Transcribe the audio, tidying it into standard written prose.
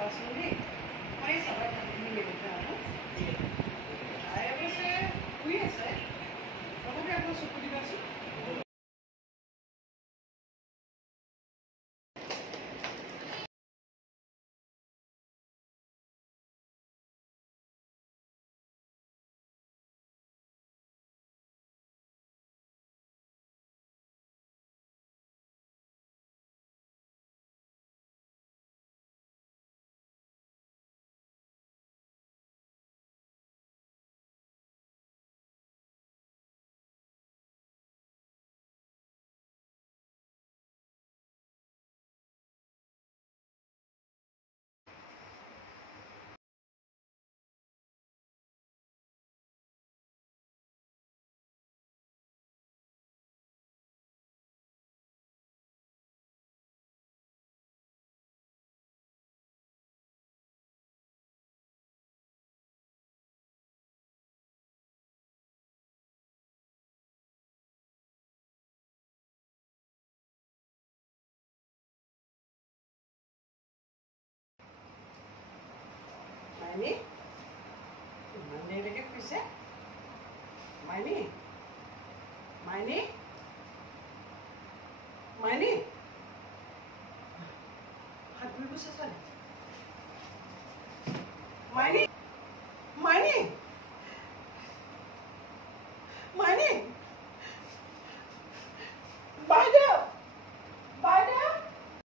চাবাচোন দেই মই চাবা কাটিখিনি মেলিটা আৰু তাই অৱশ্যে শুই আছে তথাপি আকৌ চকু দিবাচোন মাইনী ইমান দেৰিলৈকে শুইছে মাইনী মাইনী মাইনী হাত ধুই গৈছে ছোৱালী মাইনী